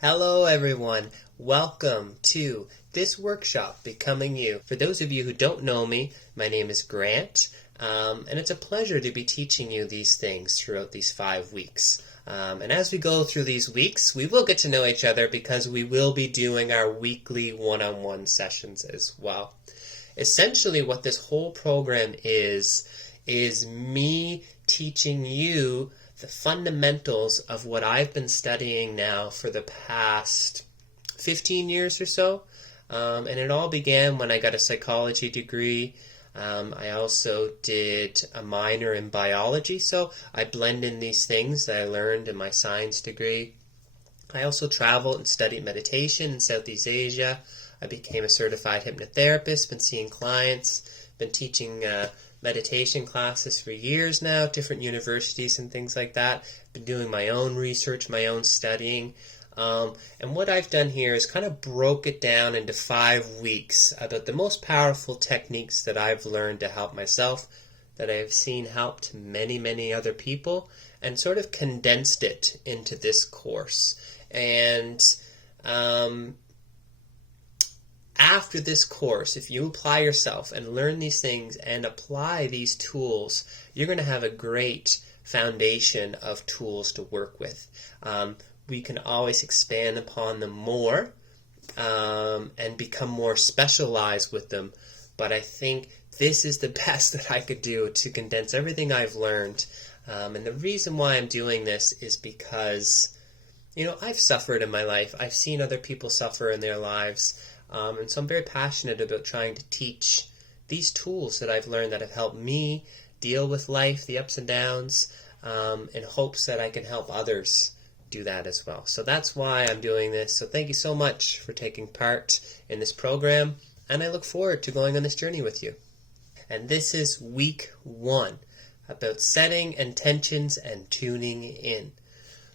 Hello everyone, welcome to this workshop, Becoming You. For those of you who don't know me, my name is Grant, and it's a pleasure to be teaching you these things throughout these 5 weeks. And as we go through these weeks, we will get to know each other because we will be doing our weekly one-on-one sessions as well. Essentially what this whole program is me teaching you the fundamentals of what I've been studying now for the past 15 years or so. And it all began when I got a psychology degree. I also did a minor in biology, so I blend in these things that I learned in my science degree. I also traveled and studied meditation in Southeast Asia. I became a certified hypnotherapist, been seeing clients, been teaching meditation classes for years now, different universities and things like that. Been doing my own research, my own studying. And what I've done here is kind of broke it down into 5 weeks about the most powerful techniques that I've learned to help myself, that I've seen helped many, many other people, and sort of condensed it into this course. And after this course, if you apply yourself and learn these things and apply these tools, you're going to have a great foundation of tools to work with. We can always expand upon them more and become more specialized with them. But I think this is the best that I could do to condense everything I've learned. And the reason why I'm doing this is because, I've suffered in my life. I've seen other people suffer in their lives. And so I'm very passionate about trying to teach these tools that I've learned that have helped me deal with life, the ups and downs, in hopes that I can help others do that as well. So that's why I'm doing this. So thank you so much for taking part in this program, and I look forward to going on this journey with you. And this is week 1, about setting intentions and tuning in.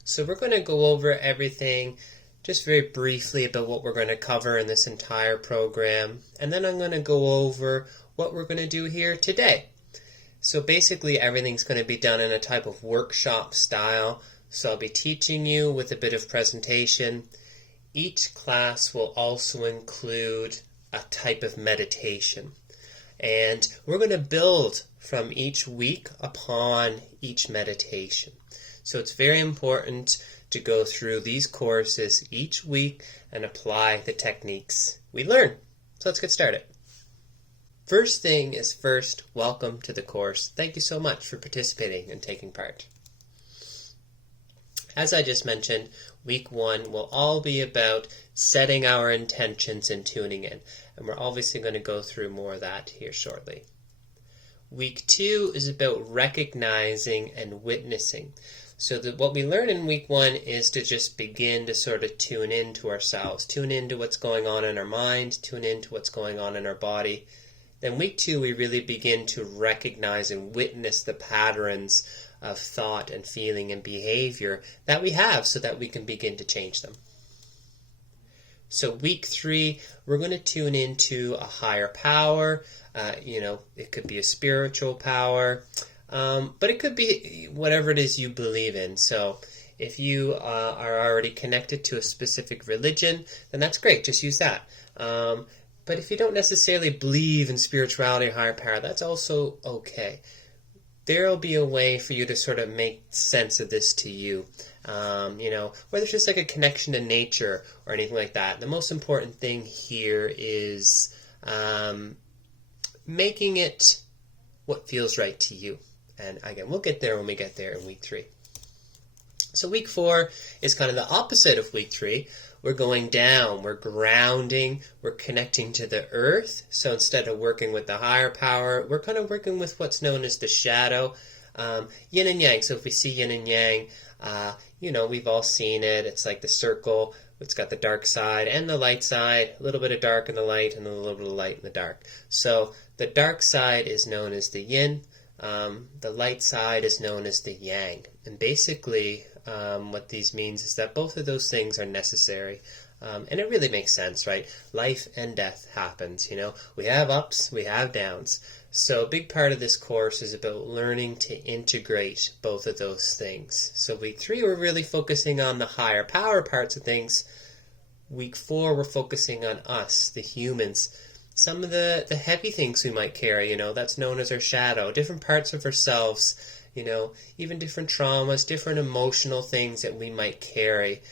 So we're going to go over everything just very briefly about what we're going to cover in this entire program, and then I'm going to go over what we're going to do here today. So basically everything's going to be done in a type of workshop style, so I'll be teaching you with a bit of presentation. Each class will also include a type of meditation, and we're going to build from each week upon each meditation. So it's very important to go through these courses each week and apply the techniques we learn. So let's get started. First thing is first, welcome to the course. Thank you so much for participating and taking part. As I just mentioned, week 1 will all be about setting our intentions and tuning in. And we're obviously going to go through more of that here shortly. Week 2 is about recognizing and witnessing. So what we learn in week 1 is to just begin to sort of tune into ourselves, tune into what's going on in our mind, tune into what's going on in our body. Then week 2, we really begin to recognize and witness the patterns of thought and feeling and behavior that we have so that we can begin to change them. So week 3, we're going to tune into a higher power. It could be a spiritual power. But it could be whatever it is you believe in. So if you are already connected to a specific religion, then that's great. Just use that. But if you don't necessarily believe in spirituality or higher power, that's also okay. There will be a way for you to sort of make sense of this to you. Whether it's just like a connection to nature or anything like that. The most important thing here is making it what feels right to you. And again, we'll get there when we get there in week 3. So week 4 is kind of the opposite of week 3. We're going down, we're grounding, we're connecting to the earth. So instead of working with the higher power, we're kind of working with what's known as the shadow, yin and yang. So if we see yin and yang, we've all seen it. It's like the circle. It's got the dark side and the light side, a little bit of dark in the light and a little bit of light in the dark. So the dark side is known as the yin. The light side is known as the yang. And basically, what these means is that both of those things are necessary. And it really makes sense, right? Life and death happens, We have ups, we have downs. So a big part of this course is about learning to integrate both of those things. So week 3, we're really focusing on the higher power parts of things. Week 4, we're focusing on us, the humans. Some of the heavy things we might carry, that's known as our shadow. Different parts of ourselves, even different traumas, different emotional things that we might carry.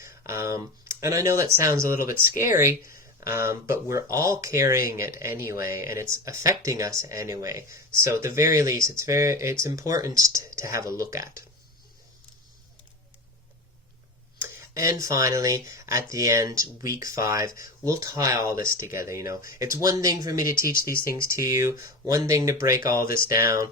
And I know that sounds a little bit scary, but we're all carrying it anyway, and it's affecting us anyway. So at the very least, it's important to have a look at. And finally, at the end, week 5, we'll tie all this together, It's one thing for me to teach these things to you, one thing to break all this down,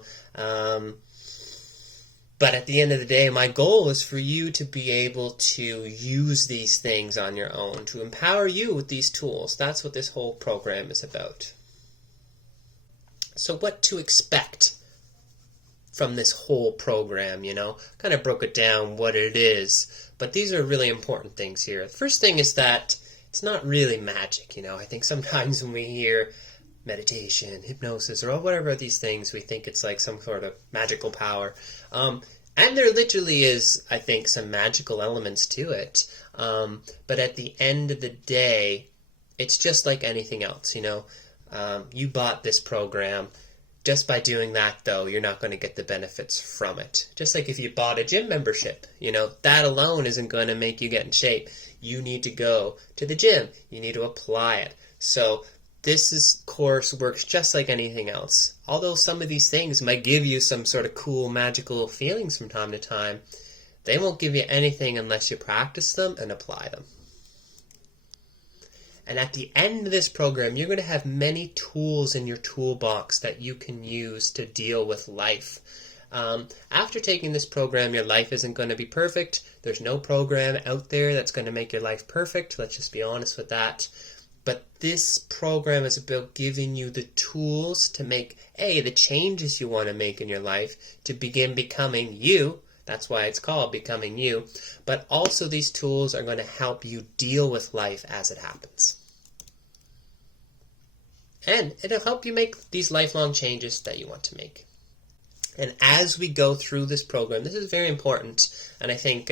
but at the end of the day, my goal is for you to be able to use these things on your own, to empower you with these tools. That's what this whole program is about. So what to expect from this whole program, Kind of broke it down what it is, but these are really important things here. The first thing is that it's not really magic, I think sometimes when we hear meditation, hypnosis, or whatever these things, we think it's like some sort of magical power. And there literally is, I think, some magical elements to it. But at the end of the day, it's just like anything else, You bought this program. Just by doing that, though, you're not going to get the benefits from it. Just like if you bought a gym membership, that alone isn't going to make you get in shape. You need to go to the gym. You need to apply it. So this course works just like anything else. Although some of these things might give you some sort of cool, magical feelings from time to time, they won't give you anything unless you practice them and apply them. And at the end of this program, you're going to have many tools in your toolbox that you can use to deal with life. After taking this program, your life isn't going to be perfect. There's no program out there that's going to make your life perfect. Let's just be honest with that. But this program is about giving you the tools to make, the changes you want to make in your life to begin becoming you. That's why it's called Becoming You. But also these tools are going to help you deal with life as it happens. And it'll help you make these lifelong changes that you want to make. And as we go through this program, this is very important, and I think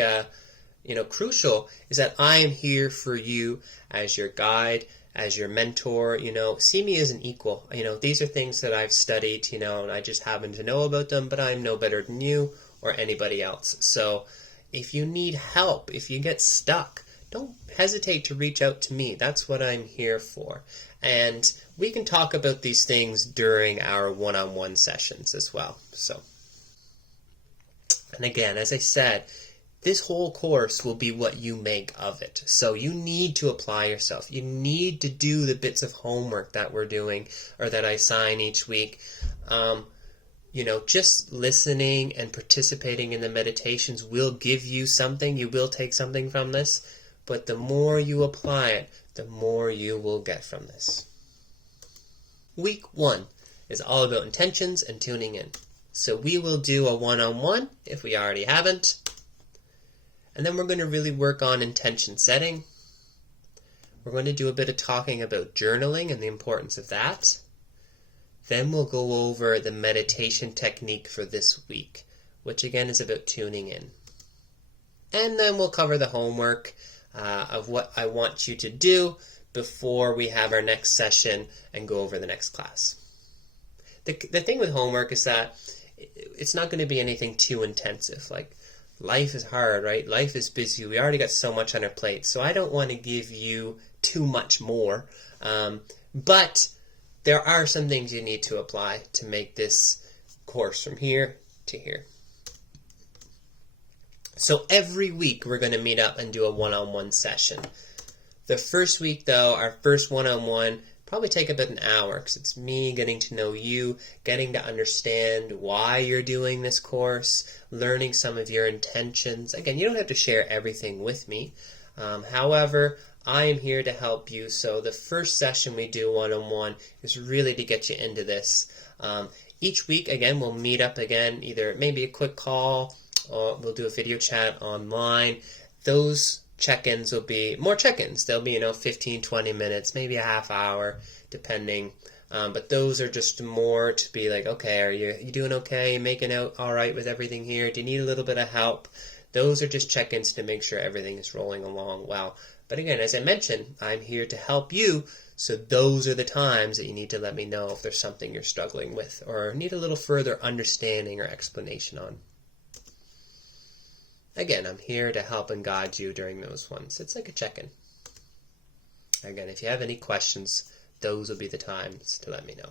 crucial, is that I am here for you as your guide, as your mentor. See me as an equal. These are things that I've studied, and I just happen to know about them, but I'm no better than you or anybody else. So if you need help, if you get stuck, don't hesitate to reach out to me. That's what I'm here for. And we can talk about these things during our one-on-one sessions as well. And again, as I said, this whole course will be what you make of it. So you need to apply yourself. You need to do the bits of homework that we're doing or that I assign each week. Just listening and participating in the meditations will give you something. You will take something from this. But the more you apply it, the more you will get from this. Week 1 is all about intentions and tuning in. So we will do a one-on-one if we already haven't. And then we're going to really work on intention setting. We're going to do a bit of talking about journaling and the importance of that. Then we'll go over the meditation technique for this week, which again is about tuning in. And then we'll cover the homework of what I want you to do before we have our next session and go over the next class. The thing with homework is that it's not going to be anything too intensive. Like, life is hard, right? Life is busy. We already got so much on our plate. So I don't want to give you too much more. But there are some things you need to apply to make this course from here to here. So every week we're going to meet up and do a one-on-one session. The first week, though, our first one-on-one, probably take about an hour because it's me getting to know you, getting to understand why you're doing this course, learning some of your intentions. Again, you don't have to share everything with me. However, I am here to help you. So the first session we do one-on-one is really to get you into this. Each week, again, we'll meet up again, either maybe a quick call or we'll do a video chat online. Those check-ins will be more check-ins. They'll be, 15, 20 minutes, maybe a half hour, depending. But those are just more to be like, okay, are you doing okay? You making out all right with everything here? Do you need a little bit of help? Those are just check-ins to make sure everything is rolling along well. But again, as I mentioned, I'm here to help you. So those are the times that you need to let me know if there's something you're struggling with or need a little further understanding or explanation on. Again, I'm here to help and guide you during those ones. It's like a check-in. Again, if you have any questions, those will be the times to let me know.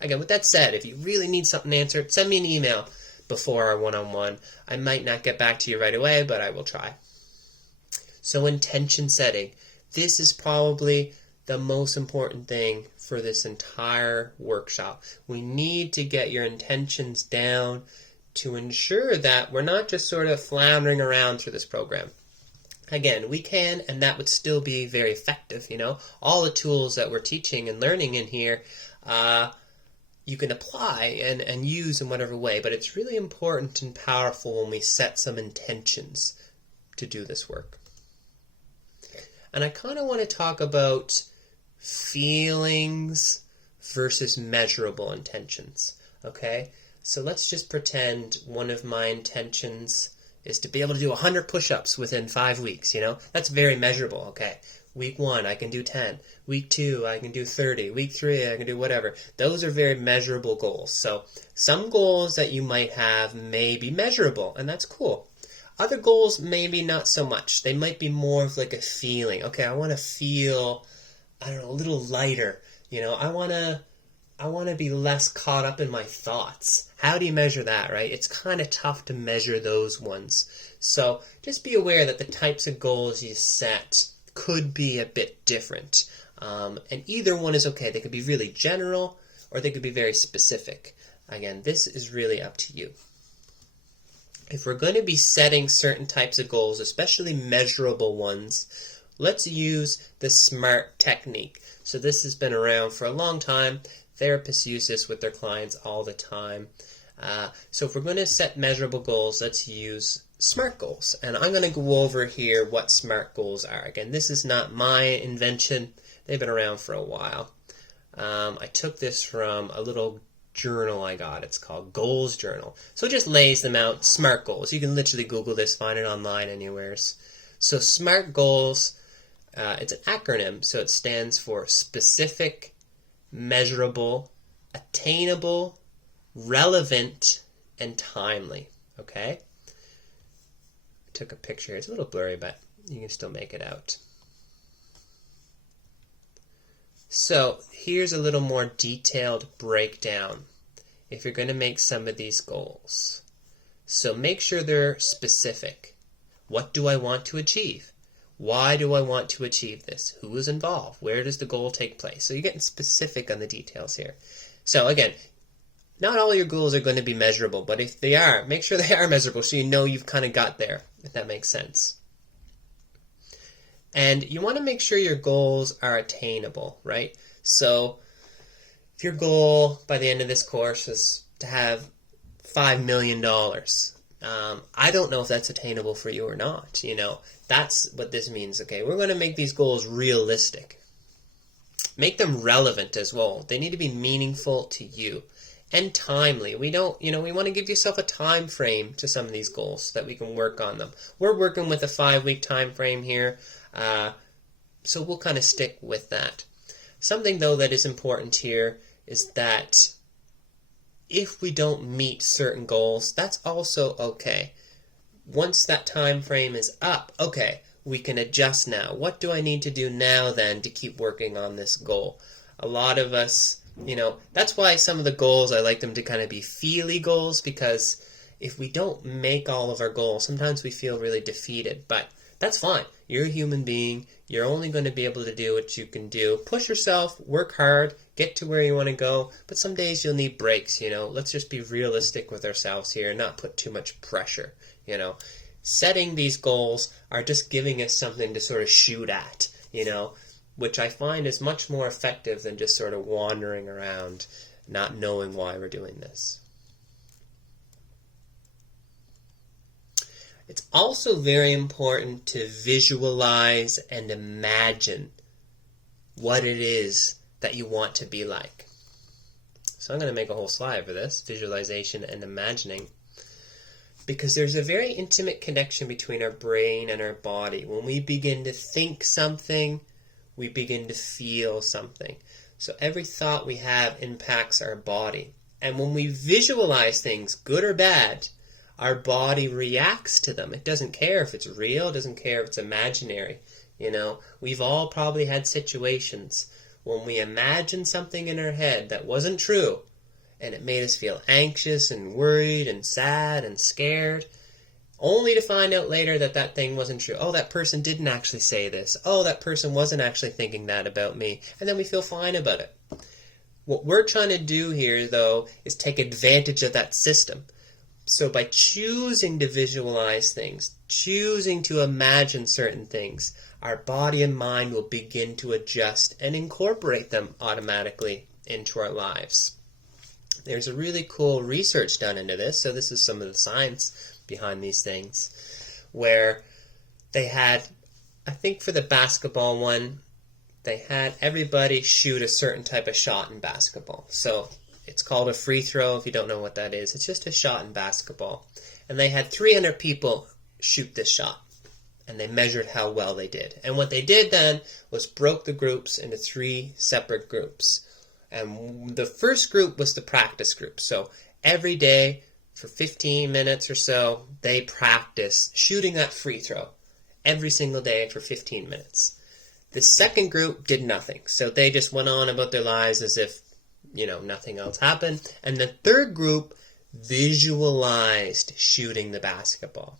Again, with that said, if you really need something answered, send me an email before our one-on-one. I might not get back to you right away, but I will try. So intention setting. This is probably the most important thing for this entire workshop. We need to get your intentions down to ensure that we're not just sort of floundering around through this program. Again, we can, and that would still be very effective, All the tools that we're teaching and learning in here, you can apply and use in whatever way, but it's really important and powerful when we set some intentions to do this work. And I kind of want to talk about feelings versus measurable intentions, okay? So let's just pretend one of my intentions is to be able to do 100 push-ups within 5 weeks, That's very measurable, okay? Week 1, I can do 10. Week 2, I can do 30. Week 3, I can do whatever. Those are very measurable goals. So some goals that you might have may be measurable, and that's cool. Other goals, maybe not so much. They might be more of like a feeling. Okay, I want to feel, a little lighter. I want to be less caught up in my thoughts. How do you measure that, right? It's kind of tough to measure those ones. So just be aware that the types of goals you set could be a bit different. And either one is okay. They could be really general or they could be very specific. Again, this is really up to you. If we're going to be setting certain types of goals, especially measurable ones, let's use the SMART technique. So this has been around for a long time. Therapists use this with their clients all the time. So if we're going to set measurable goals, let's use SMART goals. And I'm going to go over here what SMART goals are. Again, this is not my invention. They've been around for a while. I took this from a little journal I got. It's called Goals Journal. So it just lays them out, SMART goals. You can literally Google this, find it online anywhere. So SMART goals, it's an acronym, so it stands for specific, measurable, attainable, relevant, and timely. Okay? I took a picture. It's a little blurry, but you can still make it out. So here's a little more detailed breakdown if you're going to make some of these goals. So make sure they're specific. What do I want to achieve? Why do I want to achieve this? Who is involved? Where does the goal take place? So you're getting specific on the details here. So again, not all your goals are going to be measurable, but if they are, make sure they are measurable so you know you've kind of got there, if that makes sense. And you want to make sure your goals are attainable, right? So if your goal by the end of this course is to have $5 million, I don't know if that's attainable for you or not. That's what this means. Okay, we're going to make these goals realistic. Make them relevant as well. They need to be meaningful to you and timely. We want to give yourself a time frame to some of these goals so that we can work on them. We're working with a 5-week time frame here. So we'll kind of stick with that. Something, though, that is important here is that if we don't meet certain goals, that's also okay. Once that time frame is up, okay, we can adjust now. What do I need to do now, then, to keep working on this goal? A lot of us, that's why some of the goals, I like them to kind of be feely goals, because if we don't make all of our goals, sometimes we feel really defeated, but that's fine. You're a human being. You're only going to be able to do what you can do. Push yourself, work hard, get to where you want to go, but some days you'll need breaks, Let's just be realistic with ourselves here and not put too much pressure, Setting these goals are just giving us something to sort of shoot at, which I find is much more effective than just sort of wandering around, not knowing why we're doing this. It's also very important to visualize and imagine what it is that you want to be like. So I'm going to make a whole slide for this, visualization and imagining, because there's a very intimate connection between our brain and our body. When we begin to think something, we begin to feel something. So every thought we have impacts our body. And when we visualize things, good or bad, our body reacts to them. It doesn't care if it's real, it doesn't care if it's imaginary. You know, we've all probably had situations when we imagined something in our head that wasn't true, and it made us feel anxious and worried and sad and scared, only to find out later that that thing wasn't true. Oh, that person didn't actually say this. Oh, that person wasn't actually thinking that about me. And then we feel fine about it. What we're trying to do here, though, is take advantage of that system. So by choosing to visualize things, choosing to imagine certain things, our body and mind will begin to adjust and incorporate them automatically into our lives. There's a really cool research done into this, so this is some of the science behind these things, where they had, I think for the basketball one, they had everybody shoot a certain type of shot in basketball. So it's called a free throw, if you don't know what that is. It's just a shot in basketball. And they had 300 people shoot this shot, and they measured how well they did. And what they did then was broke the groups into 3 separate groups. And the first group was the practice group. So every day for 15 minutes or so, they practice shooting that free throw every single day for 15 minutes. The second group did nothing. So they just went on about their lives as if, nothing else happened. And the third group visualized shooting the basketball.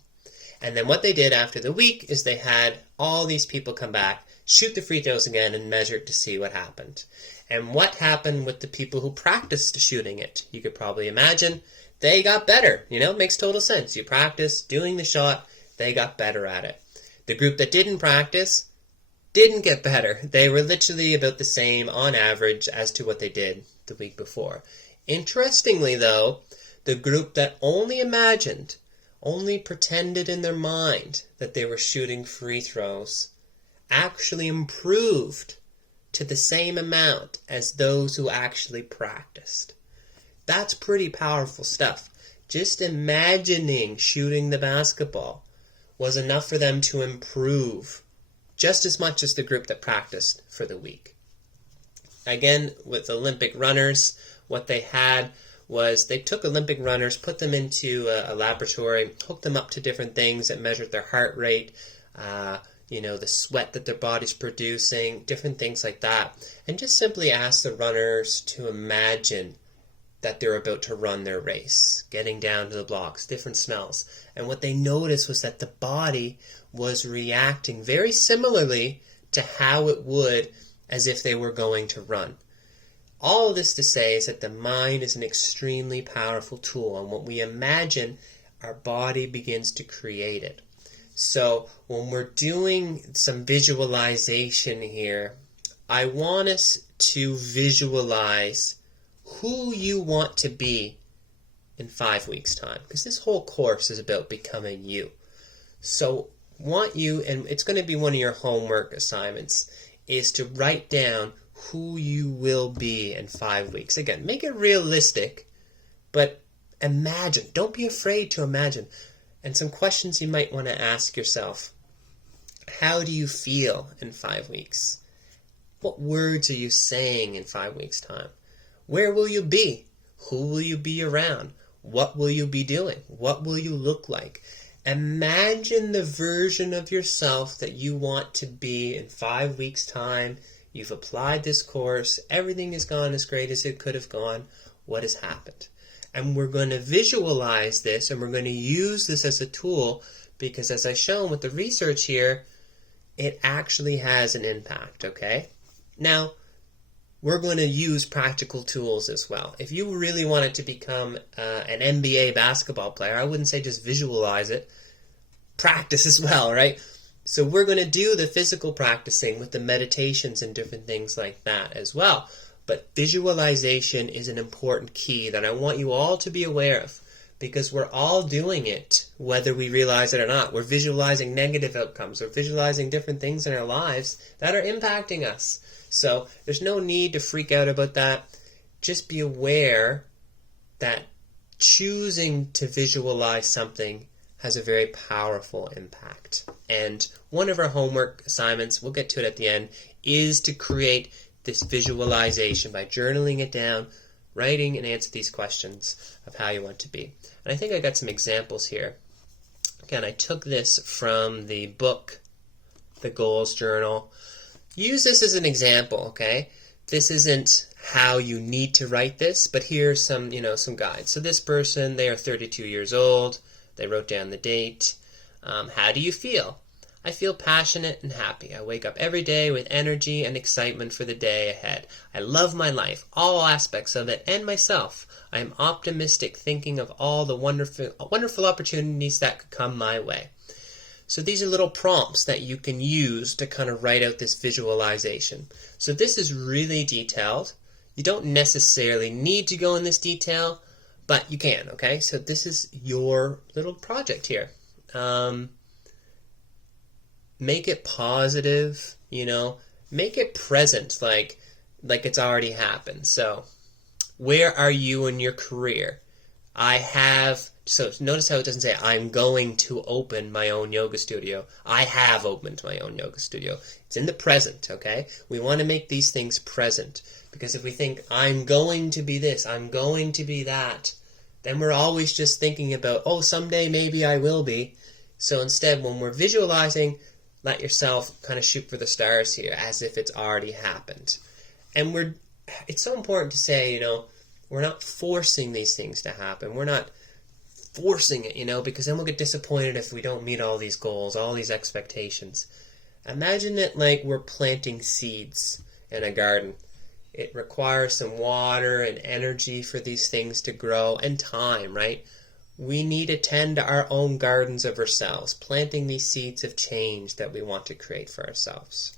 And then what they did after the week is they had all these people come back, shoot the free throws again, and measure to see what happened. And what happened with the people who practiced shooting it? You could probably imagine they got better. It makes total sense. You practice doing the shot, they got better at it. The group that didn't practice didn't get better. They were literally about the same on average as to what they did the week before. Interestingly, though, the group that only imagined, only pretended in their mind that they were shooting free throws, actually improved to the same amount as those who actually practiced. That's pretty powerful stuff. Just imagining shooting the basketball was enough for them to improve just as much as the group that practiced for the week. Again, with Olympic runners, what they had was they took Olympic runners, put them into a laboratory, hooked them up to different things that measured their heart rate, the sweat that their body's producing, different things like that, and just simply asked the runners to imagine that they're about to run their race, getting down to the blocks, different smells. And what they noticed was that the body was reacting very similarly to how it would as if they were going to run. All of this to say is that the mind is an extremely powerful tool, and what we imagine, our body begins to create it. So when we're doing some visualization here, I want us to visualize who you want to be in 5 weeks' time, because this whole course is about becoming you. So want you, and it's going to be one of your homework assignments, is to write down who you will be in 5 weeks. Again, make it realistic, but imagine. Don't be afraid to imagine. And some questions you might want to ask yourself. How do you feel in 5 weeks? What words are you saying in 5 weeks' time? Where will you be? Who will you be around? What will you be doing? What will you look like? Imagine the version of yourself that you want to be in 5 weeks' time. You've applied this course. Everything has gone as great as it could have gone. What has happened? And we're going to visualize this, and we're going to use this as a tool because, as I've shown with the research here, it actually has an impact, okay? Now, we're going to use practical tools as well. If you really wanted to become an NBA basketball player, I wouldn't say just visualize it. Practice as well, right? So we're going to do the physical practicing with the meditations and different things like that as well. But visualization is an important key that I want you all to be aware of, because we're all doing it whether we realize it or not. We're visualizing negative outcomes. We're visualizing different things in our lives that are impacting us. So there's no need to freak out about that. Just be aware that choosing to visualize something has a very powerful impact. And one of our homework assignments, we'll get to it at the end, is to create this visualization by journaling it down, writing and answer these questions of how you want to be. And I think I got some examples here. Again, I took this from the book, The Goals Journal. Use this as an example, okay? This isn't how you need to write this, but here's some guides. So this person, they are 32 years old. They wrote down the date. How do you feel? I feel passionate and happy. I wake up every day with energy and excitement for the day ahead. I love my life, all aspects of it, and myself. I am optimistic, thinking of all the wonderful opportunities that could come my way. So these are little prompts that you can use to kind of write out this visualization. So this is really detailed. You don't necessarily need to go in this detail, but you can, okay? So this is your little project here. Make it positive, make it present, like it's already happened. So where are you in your career? So notice how it doesn't say, I'm going to open my own yoga studio. I have opened my own yoga studio. It's in the present, okay? We want to make these things present. Because if we think, I'm going to be this, I'm going to be that, then we're always just thinking about, someday maybe I will be. So instead, when we're visualizing, let yourself kind of shoot for the stars here, as if it's already happened. And it's so important to say, we're not forcing these things to happen. We're not forcing it, because then we'll get disappointed if we don't meet all these goals, all these expectations. Imagine it like we're planting seeds in a garden. It requires some water and energy for these things to grow, and time, right? We need to tend to our own gardens of ourselves, planting these seeds of change that we want to create for ourselves.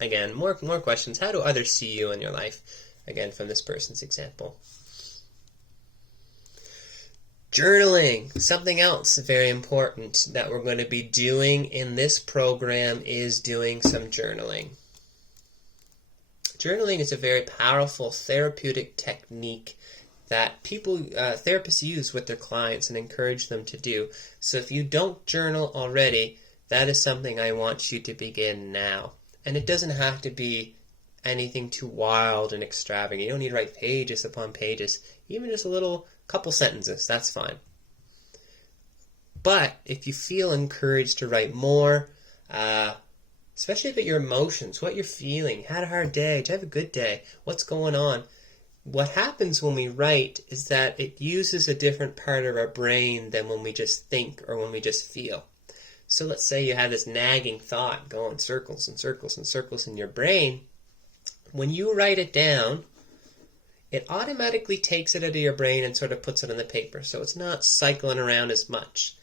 Again, more questions. How do others see you in your life? Again, from this person's example. Journaling, something else very important that we're going to be doing in this program is doing some journaling. Journaling is a very powerful therapeutic technique that therapists use with their clients and encourage them to do. So if you don't journal already, that is something I want you to begin now. And it doesn't have to be anything too wild and extravagant. You don't need to write pages upon pages. Even just a couple sentences, that's fine. But if you feel encouraged to write more, especially about your emotions, what you're feeling, had a hard day, did you have a good day, what's going on? What happens when we write is that it uses a different part of our brain than when we just think or when we just feel. So let's say you have this nagging thought going circles and circles and circles in your brain. When you write it down, it automatically takes it out of your brain and sort of puts it on the paper. So it's not cycling around as much.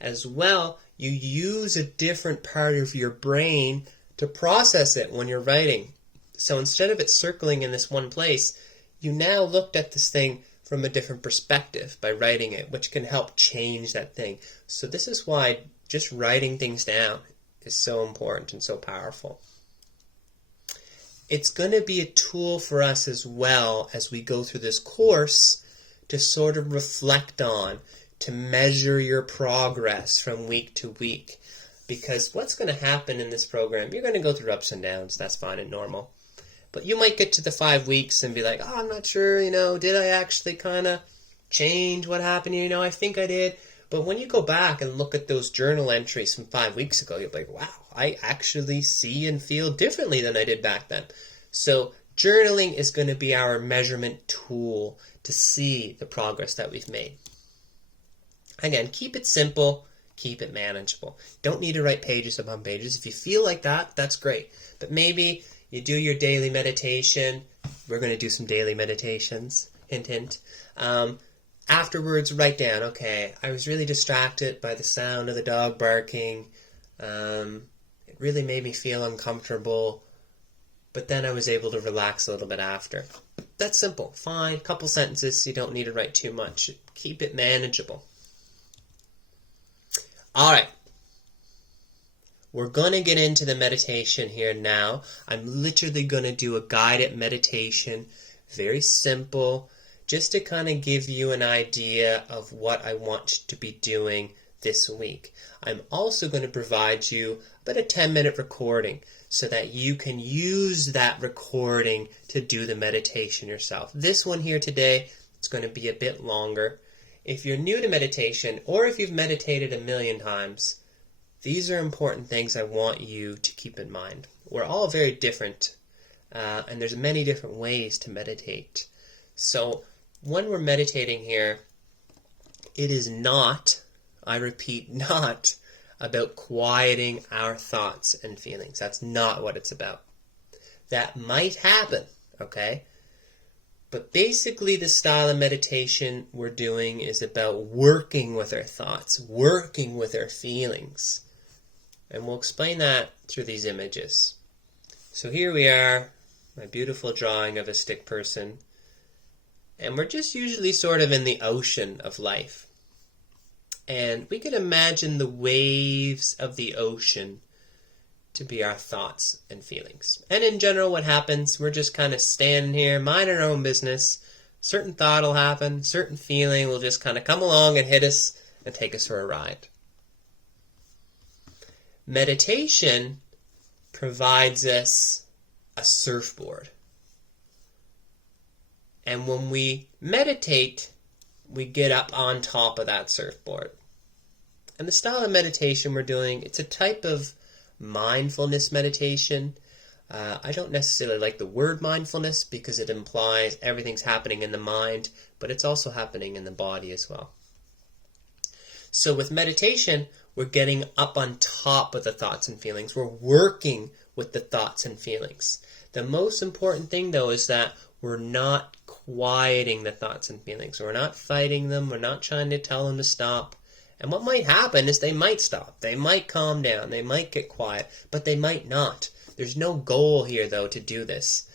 As well, you use a different part of your brain to process it when you're writing. So instead of it circling in this one place, you now looked at this thing from a different perspective by writing it, which can help change that thing. So this is why just writing things down is so important and so powerful. It's going to be a tool for us as well as we go through this course to sort of reflect on, to measure your progress from week to week. Because what's going to happen in this program, you're going to go through ups and downs, that's fine and normal. But you might get to the 5 weeks and be like, I'm not sure, did I actually kind of change what happened? I think I did. But when you go back and look at those journal entries from 5 weeks ago, you'll be like, wow, I actually see and feel differently than I did back then. So journaling is going to be our measurement tool to see the progress that we've made. Again, keep it simple, keep it manageable. Don't need to write pages upon pages. If you feel like that, that's great. But maybe you do your daily meditation. We're going to do some daily meditations. Hint, hint. Afterwards, write down, okay, I was really distracted by the sound of the dog barking. It really made me feel uncomfortable. But then I was able to relax a little bit after. That's simple. Fine. Couple sentences. You don't need to write too much. Keep it manageable. Alright, we're going to get into the meditation here now. I'm literally going to do a guided meditation, very simple, just to kind of give you an idea of what I want you to be doing this week. I'm also going to provide you about a 10-minute recording so that you can use that recording to do the meditation yourself. This one here today, it's going to be a bit longer. If you're new to meditation, or if you've meditated a million times, these are important things I want you to keep in mind. We're all very different, and there's many different ways to meditate. So when we're meditating here, it is not, I repeat, not about quieting our thoughts and feelings. That's not what it's about. That might happen, okay? But basically the style of meditation we're doing is about working with our thoughts, working with our feelings. And we'll explain that through these images. So here we are, my beautiful drawing of a stick person. And we're just usually sort of in the ocean of life. And we can imagine the waves of the ocean to be our thoughts and feelings. And in general, what happens, we're just kind of standing here, minding our own business. Certain thought will happen, certain feeling will just kind of come along and hit us and take us for a ride. Meditation provides us a surfboard. And when we meditate, we get up on top of that surfboard. And the style of meditation we're doing, it's a type of mindfulness meditation. I don't necessarily like the word mindfulness because it implies everything's happening in the mind, but it's also happening in the body as well. So with meditation, we're getting up on top of the thoughts and feelings. We're working with the thoughts and feelings. The most important thing, though, is that we're not quieting the thoughts and feelings. We're not fighting them. We're not trying to tell them to stop. And what might happen is they might stop. They might calm down. They might get quiet. But they might not. There's no goal here, though, to do this.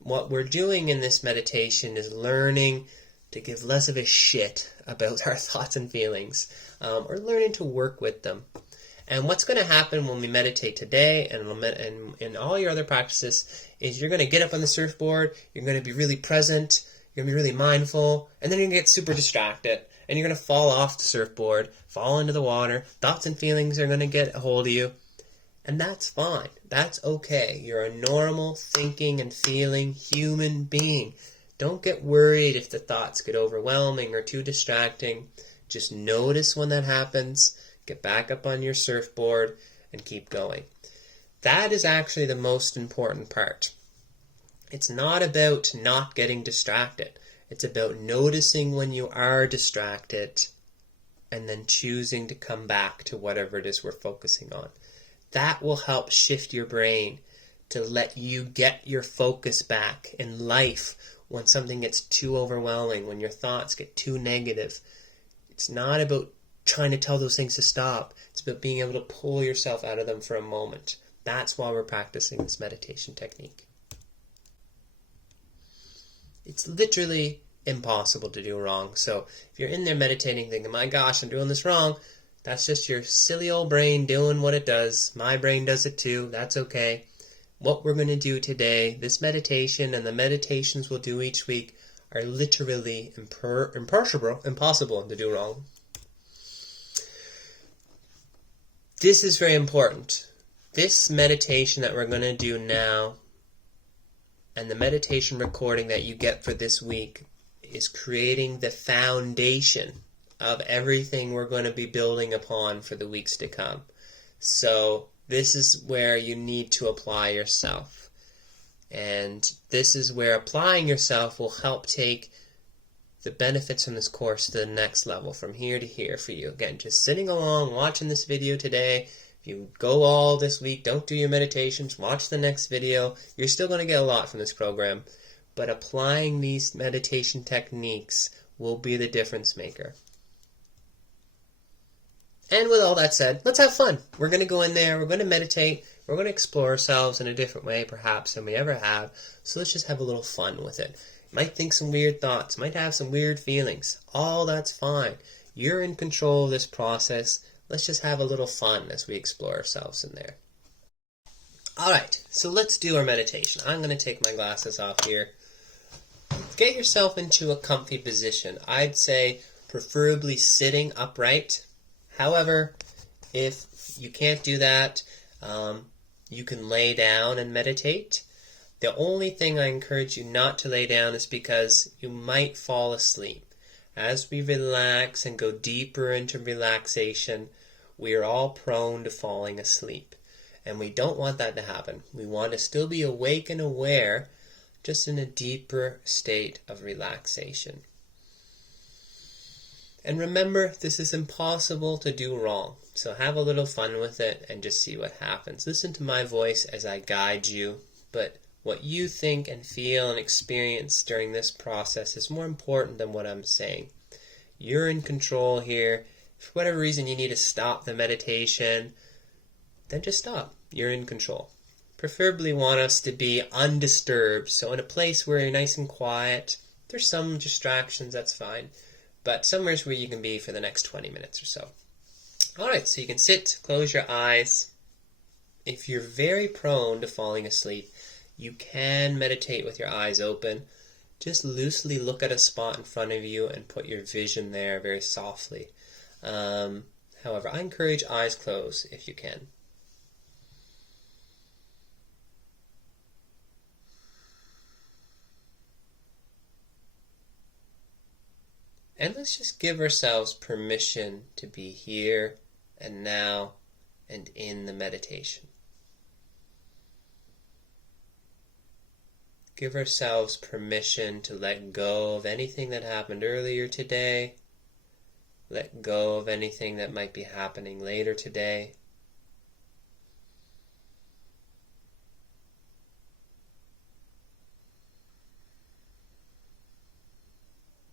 What we're doing in this meditation is learning to give less of a shit about our thoughts and feelings. Or learning to work with them. And what's going to happen when we meditate today and in all your other practices is you're going to get up on the surfboard, you're going to be really present, you're going to be really mindful, and then you're going to get super distracted. And you're going to fall off the surfboard, fall into the water, thoughts and feelings are going to get a hold of you. And that's fine. That's okay. You're a normal thinking and feeling human being. Don't get worried if the thoughts get overwhelming or too distracting. Just notice when that happens, get back up on your surfboard, and keep going. That is actually the most important part. It's not about not getting distracted. It's about noticing when you are distracted and then choosing to come back to whatever it is we're focusing on. That will help shift your brain to let you get your focus back in life when something gets too overwhelming, when your thoughts get too negative. It's not about trying to tell those things to stop. It's about being able to pull yourself out of them for a moment. That's why we're practicing this meditation technique. It's literally impossible to do wrong. So if you're in there meditating thinking, my gosh, I'm doing this wrong, that's just your silly old brain doing what it does. My brain does it too. That's okay. What we're going to do today, this meditation and the meditations we'll do each week, are literally impossible to do wrong. This is very important. This meditation that we're going to do now and the meditation recording that you get for this week is creating the foundation of everything we're going to be building upon for the weeks to come. So this is where you need to apply yourself. And this is where applying yourself will help take the benefits from this course to the next level, from here to here for you. Again, just sitting along, watching this video today. If you go all this week, don't do your meditations, watch the next video, you're still going to get a lot from this program. But applying these meditation techniques will be the difference maker. And with all that said, let's have fun. We're going to go in there, we're going to meditate, we're going to explore ourselves in a different way perhaps than we ever have. So let's just have a little fun with it. Might think some weird thoughts, might have some weird feelings. All that's fine. You're in control of this process. let's just have a little fun as we explore ourselves in there. Alright, so let's do our meditation. I'm going to take my glasses off here. Get yourself into a comfy position. I'd say preferably sitting upright. However, if you can't do that, you can lay down and meditate. The only thing I encourage you not to lay down is because you might fall asleep. As we relax and go deeper into relaxation, we are all prone to falling asleep. And we don't want that to happen. We want to still be awake and aware, just in a deeper state of relaxation. And remember, this is impossible to do wrong. So have a little fun with it and just see what happens. Listen to my voice as I guide you, but what you think and feel and experience during this process is more important than what I'm saying. You're in control here. If for whatever reason you need to stop the meditation, then just stop. You're in control. Preferably want us to be undisturbed, so in a place where you're nice and quiet. There's some distractions, that's fine, but somewhere where you can be for the next 20 minutes or so. Alright, so you can sit, close your eyes. If you're very prone to falling asleep, you can meditate with your eyes open. Just loosely look at a spot in front of you and put your vision there very softly. However, I encourage eyes closed if you can. And let's just give ourselves permission to be here and now and in the meditation. Give ourselves permission to let go of anything that happened earlier today. Let go of anything that might be happening later today.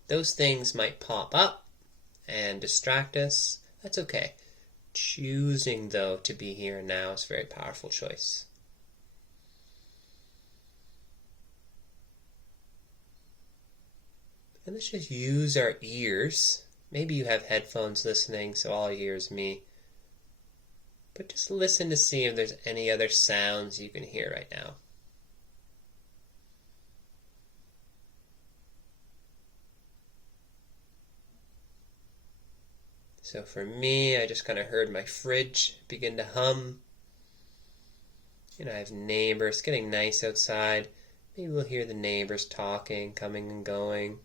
Those things might pop up and distract us. That's okay. Choosing, though, to be here and now is a very powerful choice. And let's just use our ears. Maybe you have headphones listening, so all you hear is me. But just listen to see if there's any other sounds you can hear right now. So for me, I just kind of heard my fridge begin to hum. I have neighbors, getting nice outside. Maybe we'll hear the neighbors talking, coming and going.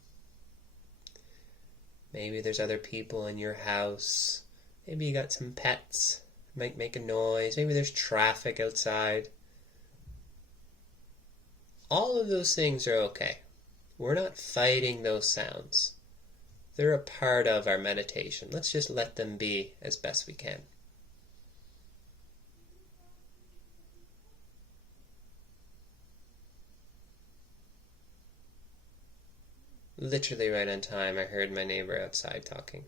Maybe there's other people in your house. Maybe you got some pets, might make a noise. Maybe there's traffic outside. All of those things are okay. We're not fighting those sounds. They're a part of our meditation. Let's just let them be as best we can. Literally right on time, I heard my neighbor outside talking.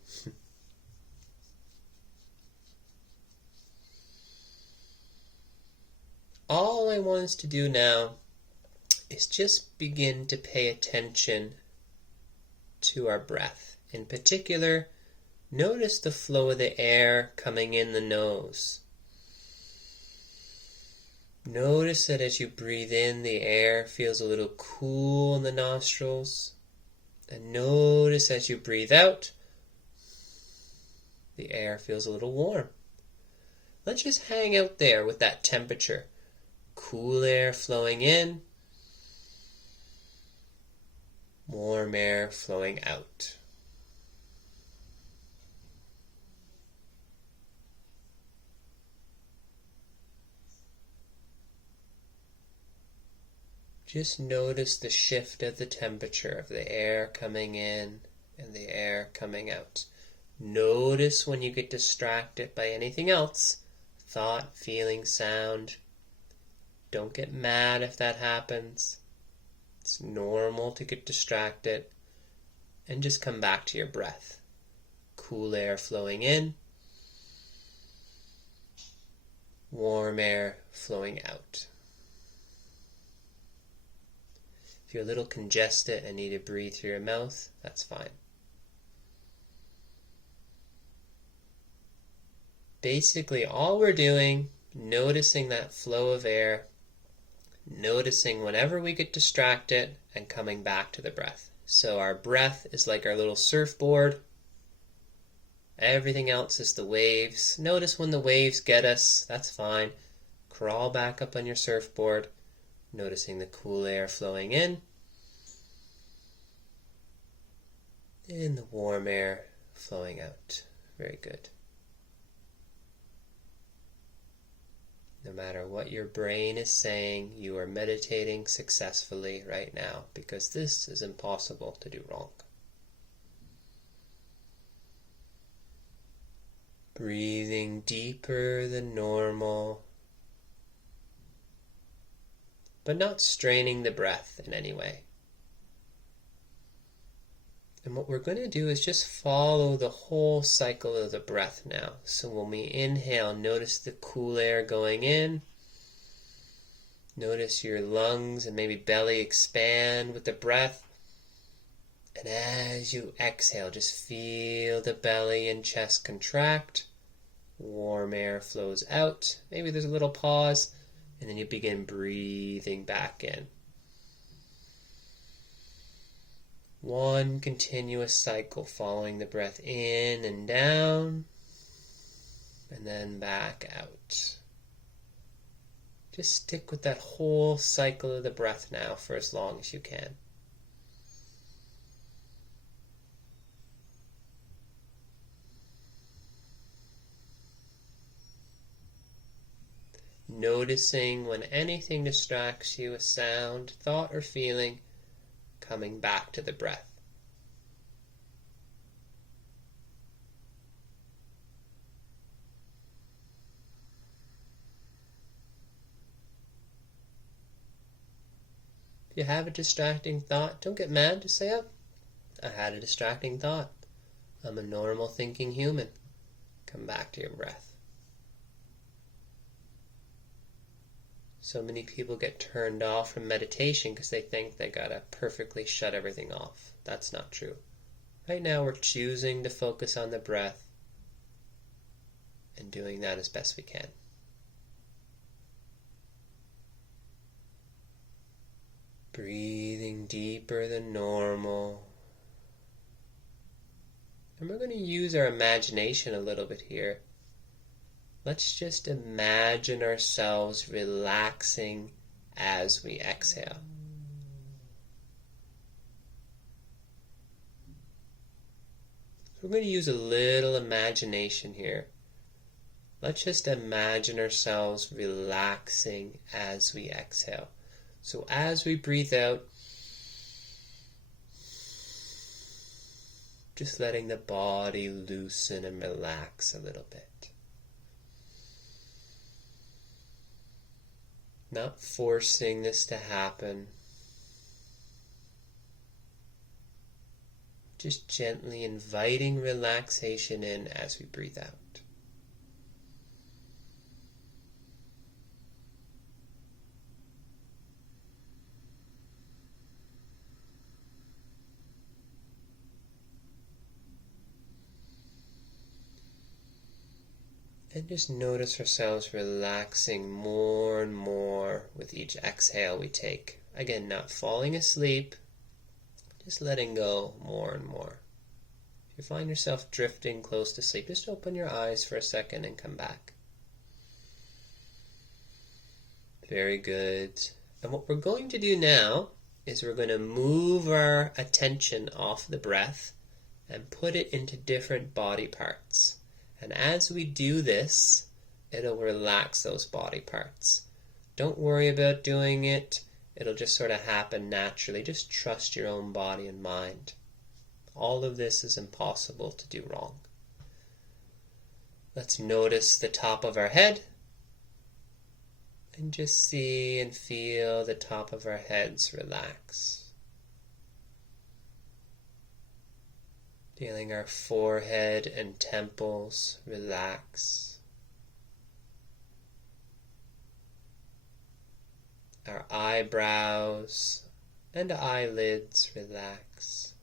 All I want us to do now is just begin to pay attention to our breath. In particular, notice the flow of the air coming in the nose. Notice that as you breathe in, the air feels a little cool in the nostrils. And notice as you breathe out, the air feels a little warm. Let's just hang out there with that temperature. Cool air flowing in, warm air flowing out. Just notice the shift of the temperature of the air coming in and the air coming out. Notice when you get distracted by anything else, thought, feeling, sound. Don't get mad if that happens. It's normal to get distracted. And just come back to your breath. Cool air flowing in, warm air flowing out. If you're a little congested and need to breathe through your mouth, that's fine. basically all we're doing, noticing that flow of air, noticing whenever we get distracted, and coming back to the breath. So our breath is like our little surfboard. Everything else is the waves. Notice when the waves get us, that's fine. Crawl back up on your surfboard, noticing the cool air flowing in and the warm air flowing out. Very good. No matter what your brain is saying, you are meditating successfully right now, because this is impossible to do wrong. Breathing deeper than normal, but not straining the breath in any way. And what we're going to do is just follow the whole cycle of the breath now. So when we inhale, notice the cool air going in. Notice your lungs and maybe belly expand with the breath. And as you exhale, just feel the belly and chest contract. Warm air flows out. Maybe there's a little pause. And then you begin breathing back in. One continuous cycle, following the breath in and down, and then back out. Just stick with that whole cycle of the breath now for as long as you can. Noticing when anything distracts you, a sound, thought, or feeling, coming back to the breath. If you have a distracting thought, don't get mad. Just say, oh, I had a distracting thought. I'm a normal thinking human. Come back to your breath. So many people get turned off from meditation because they think they gotta perfectly shut everything off. That's not true. Right now we're choosing to focus on the breath and doing that as best we can. Breathing deeper than normal. And we're going to use our imagination a little bit here. Let's just imagine ourselves relaxing as we exhale. So we're going to use a little imagination here. Let's just imagine ourselves relaxing as we exhale. So as we breathe out, just letting the body loosen and relax a little bit. Not forcing this to happen. Just gently inviting relaxation in as we breathe out. And just notice ourselves relaxing more and more with each exhale we take. Again, not falling asleep, just letting go more and more. If you find yourself drifting close to sleep, just open your eyes for a second and come back. Very good. And what we're going to do now is we're going to move our attention off the breath and put it into different body parts. And as we do this, it'll relax those body parts. Don't worry about doing it. It'll just sort of happen naturally. Just trust your own body and mind. All of this is impossible to do wrong. Let's notice the top of our head. And just see and feel the top of our heads relax. Feeling our forehead and temples relax. Our eyebrows and eyelids relax.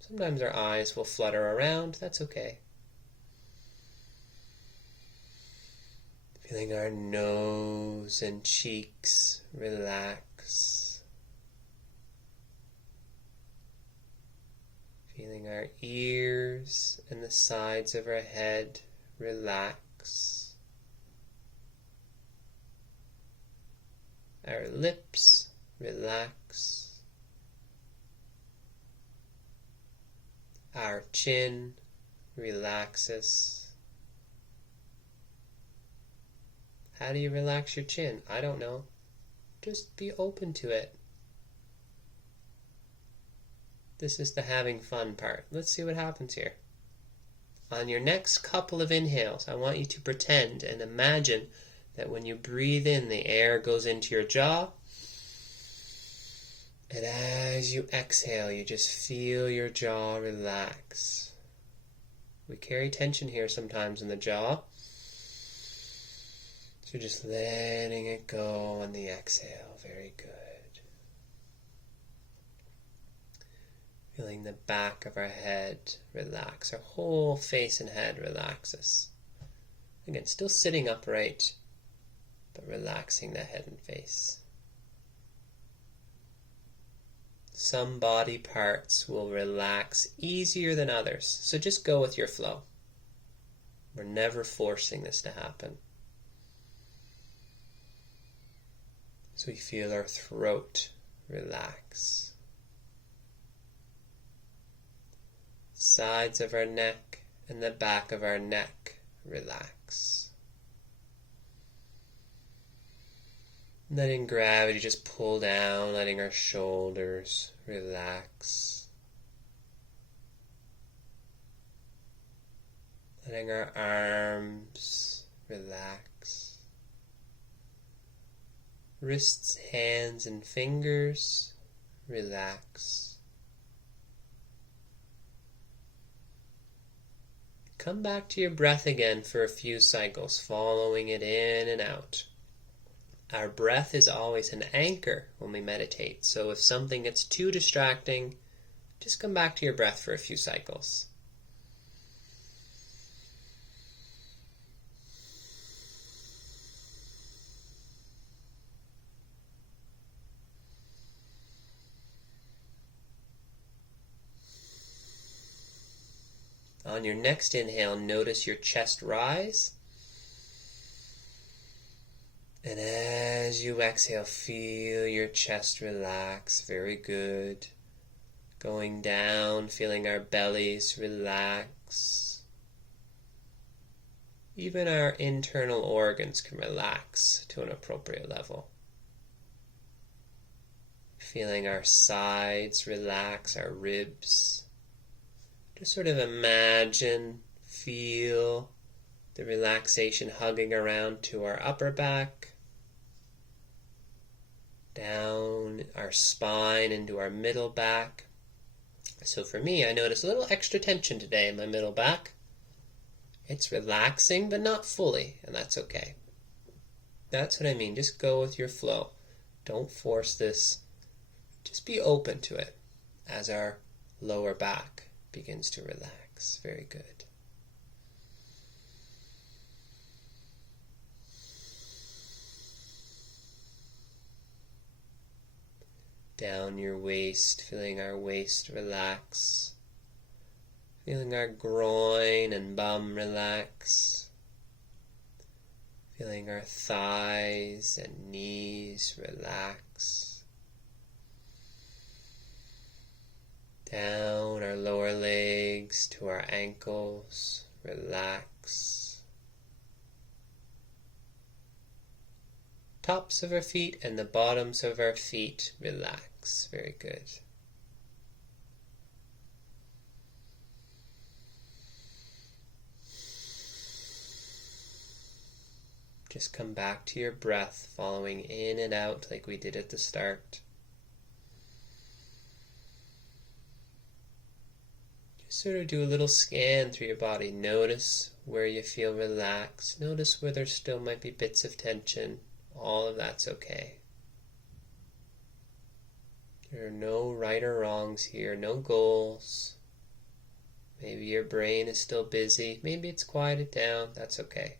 Sometimes our eyes will flutter around, that's okay. Feeling our nose and cheeks relax. Feeling our ears and the sides of our head relax. Our lips relax. Our chin relaxes. How do you relax your chin? I don't know. Just be open to it. This is the having fun part. Let's see what happens here. On your next couple of inhales, I want you to pretend and imagine that when you breathe in, the air goes into your jaw. And as you exhale, you just feel your jaw relax. We carry tension here sometimes in the jaw. So just letting it go on the exhale. Very good. Feeling the back of our head relax. Our whole face and head relaxes. Again, still sitting upright, but relaxing the head and face. Some body parts will relax easier than others, so just go with your flow. We're never forcing this to happen. So we feel our throat relax. Sides of our neck and the back of our neck relax. Letting gravity just pull down, letting our shoulders relax. Letting our arms relax. Wrists, hands, and fingers relax. Come back to your breath again for a few cycles, following it in and out. Our breath is always an anchor when we meditate, so if something gets too distracting, just come back to your breath for a few cycles. On your next inhale, notice your chest rise. And as you exhale, feel your chest relax. Very good. Going down, feeling our bellies relax. Even our internal organs can relax to an appropriate level. Feeling our sides relax, our ribs. Just sort of imagine, feel the relaxation hugging around to our upper back, down our spine into our middle back. So for me, I notice a little extra tension today in my middle back. It's relaxing, but not fully, and that's okay. That's what I mean. Just go with your flow. Don't force this. Just be open to it as our lower back begins to relax. Very good. Down your waist, feeling our waist relax. Feeling our groin and bum relax. Feeling our thighs and knees relax. Down our lower legs to our ankles, relax. Tops of our feet and the bottoms of our feet, relax. Very good. Just come back to your breath, following in and out like we did at the start. Sort of do a little scan through your body. Notice where you feel relaxed. Notice where there still might be bits of tension. All of that's okay. There are no right or wrongs here, no goals. Maybe your brain is still busy. Maybe it's quieted down. That's okay.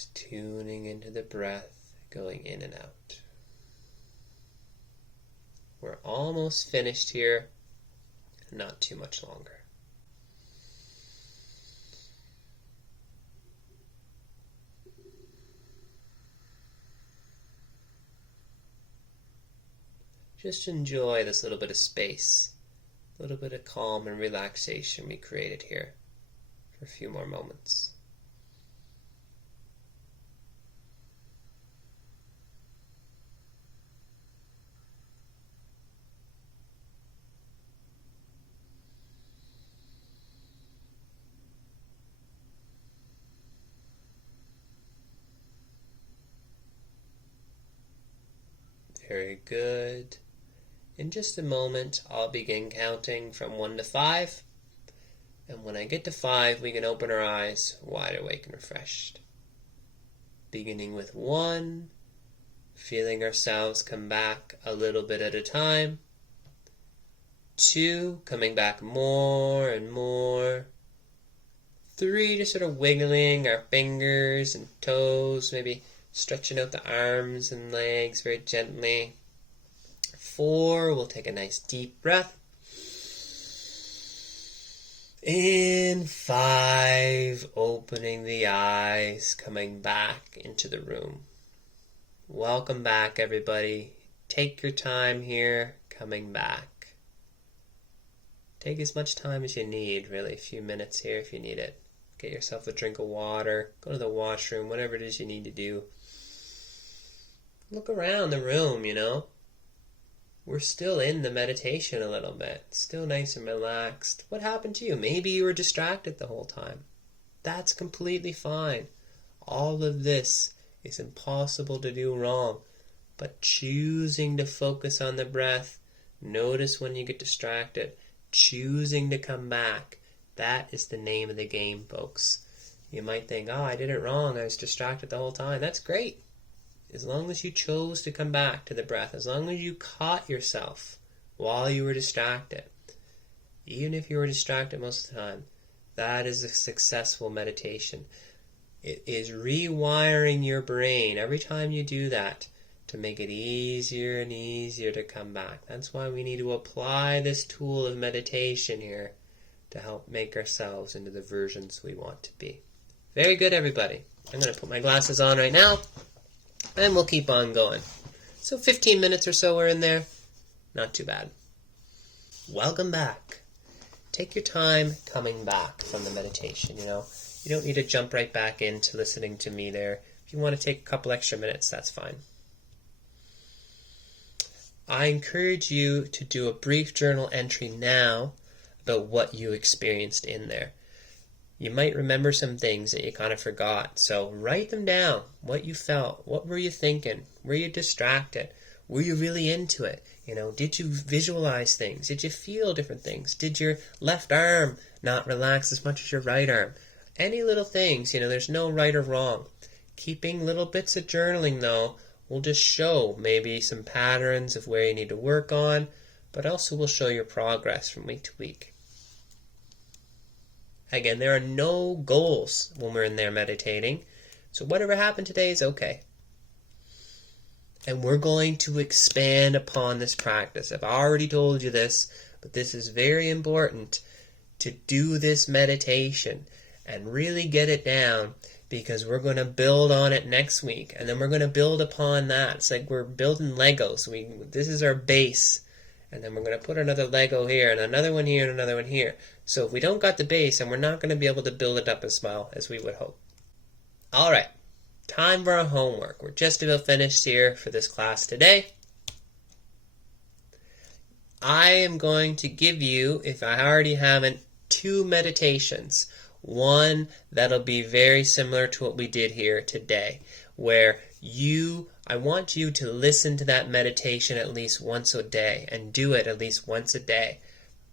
Just tuning into the breath, going in and out. We're almost finished here, not too much longer. Just enjoy this little bit of space, a little bit of calm and relaxation we created here for a few more moments. Very good. In just a moment, I'll begin counting from 1 to 5. And when I get to 5, we can open our eyes wide awake and refreshed. Beginning with 1, feeling ourselves come back a little bit at a time. 2, coming back more and more. 3, just sort of wiggling our fingers and toes, maybe stretching out the arms and legs very gently. 4, we'll take a nice deep breath. In 5, opening the eyes, coming back into the room. Welcome back, everybody. Take your time here, coming back. Take as much time as you need, really, a few minutes here if you need it. Get yourself a drink of water, go to the washroom, whatever it is you need to do. Look around the room, We're still in the meditation a little bit. Still nice and relaxed. What happened to you? Maybe you were distracted the whole time. That's completely fine. All of this is impossible to do wrong. But choosing to focus on the breath, notice when you get distracted, choosing to come back, that is the name of the game, folks. You might think, I did it wrong. I was distracted the whole time. That's great. As long as you chose to come back to the breath, as long as you caught yourself while you were distracted, even if you were distracted most of the time, that is a successful meditation. It is rewiring your brain every time you do that to make it easier and easier to come back. That's why we need to apply this tool of meditation here to help make ourselves into the versions we want to be. Very good, everybody. I'm going to put my glasses on right now. And we'll keep on going. So 15 minutes or so we're in there. Not too bad. Welcome back. Take your time coming back from the meditation, You don't need to jump right back into listening to me there. If you want to take a couple extra minutes, that's fine. I encourage you to do a brief journal entry now about what you experienced in there. You might remember some things that you kind of forgot. So write them down, what you felt. What were you thinking? Were you distracted? Were you really into it? Did you visualize things? Did you feel different things? Did your left arm not relax as much as your right arm? Any little things, there's no right or wrong. Keeping little bits of journaling, though, will just show maybe some patterns of where you need to work on, but also will show your progress from week to week. Again, there are no goals when we're in there meditating. So whatever happened today is okay. And we're going to expand upon this practice. I've already told you this, but this is very important to do this meditation and really get it down, because we're going to build on it next week. And then we're going to build upon that. It's like we're building Legos. This is our base. And then we're going to put another Lego here, and another one here, and another one here. So if we don't got the base, then we're not going to be able to build it up as well as we would hope. All right, time for our homework. We're just about finished here for this class today. I am going to give you, if I already haven't, 2 meditations. One that'll be very similar to what we did here today, where I want you to listen to that meditation at least once a day and do it at least once a day.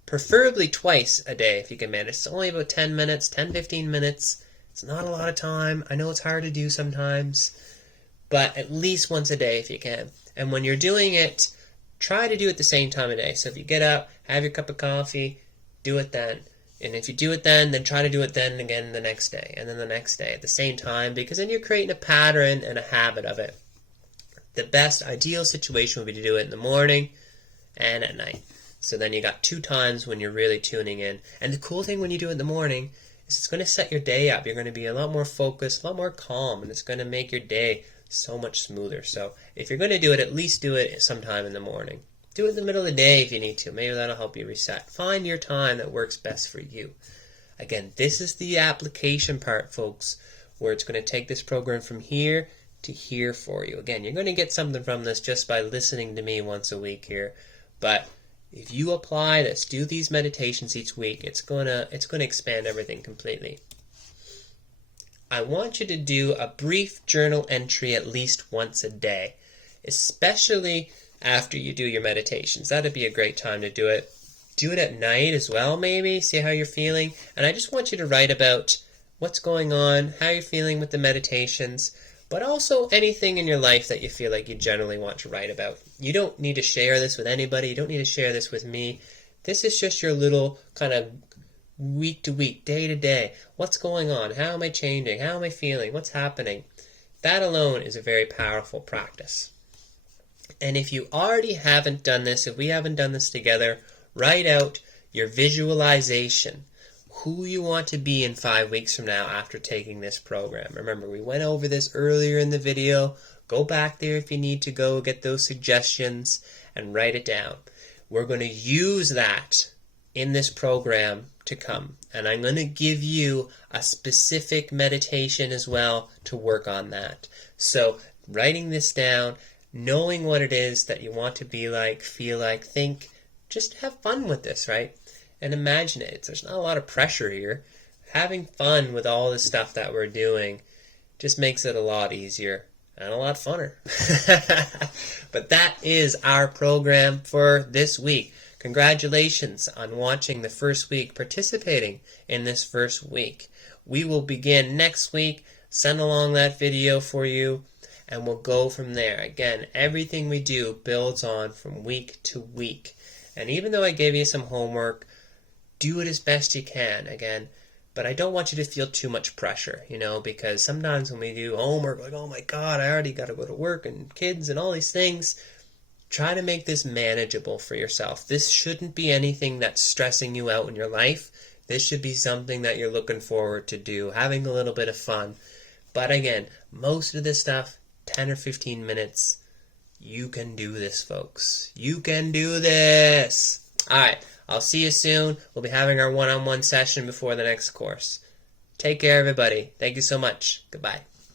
Preferably twice a day if you can manage. It's only about 10 minutes, 10-15 minutes. It's not a lot of time. I know it's hard to do sometimes, but at least once a day if you can. And when you're doing it, try to do it the same time of day. So if you get up, have your cup of coffee, do it then. And if you do it then try to do it then again the next day, and then the next day at the same time, because then you're creating a pattern and a habit of it. The best ideal situation would be to do it in the morning and at night. So then you got 2 times when you're really tuning in. And the cool thing when you do it in the morning is it's going to set your day up. You're going to be a lot more focused, a lot more calm, and it's going to make your day so much smoother. So if you're going to do it, at least do it sometime in the morning. Do it in the middle of the day if you need to. Maybe that'll help you reset. Find your time that works best for you. Again, this is the application part, folks, where it's going to take this program from here to here for you. Again, you're going to get something from this just by listening to me once a week here. But if you apply this, do these meditations each week, it's going to expand everything completely. I want you to do a brief journal entry at least once a day, especially after you do your meditations. That'd be a great time to do it. Do it at night as well, maybe. See how you're feeling. And I just want you to write about what's going on, how you're feeling with the meditations, but also anything in your life that you feel like you generally want to write about. You don't need to share this with anybody. You don't need to share this with me. This is just your little kind of week to week, day to day. What's going on? How am I changing? How am I feeling? What's happening? That alone is a very powerful practice. And if you already haven't done this, if we haven't done this together, write out your visualization. Who you want to be in 5 weeks from now after taking this program. Remember, we went over this earlier in the video. Go back there if you need to go get those suggestions and write it down. We're going to use that in this program to come. And I'm going to give you a specific meditation as well to work on that. So writing this down, knowing what it is that you want to be like, feel like, think, just have fun with this, right? And imagine it. There's not a lot of pressure here. Having fun with all the stuff that we're doing just makes it a lot easier and a lot funner. But that is our program for this week. Congratulations on watching the first week, participating in this first week. We will begin next week. Send along that video for you, and we'll go from there. Again, everything we do builds on from week to week. And even though I gave you some homework, do it as best you can, again. But I don't want you to feel too much pressure, because sometimes when we do homework, like, oh my God, I already got to go to work and kids and all these things. Try to make this manageable for yourself. This shouldn't be anything that's stressing you out in your life. This should be something that you're looking forward to do, having a little bit of fun. But again, most of this stuff, 10 or 15 minutes, you can do this, folks. You can do this. All right. I'll see you soon. We'll be having our one-on-one session before the next course. Take care, everybody. Thank you so much. Goodbye.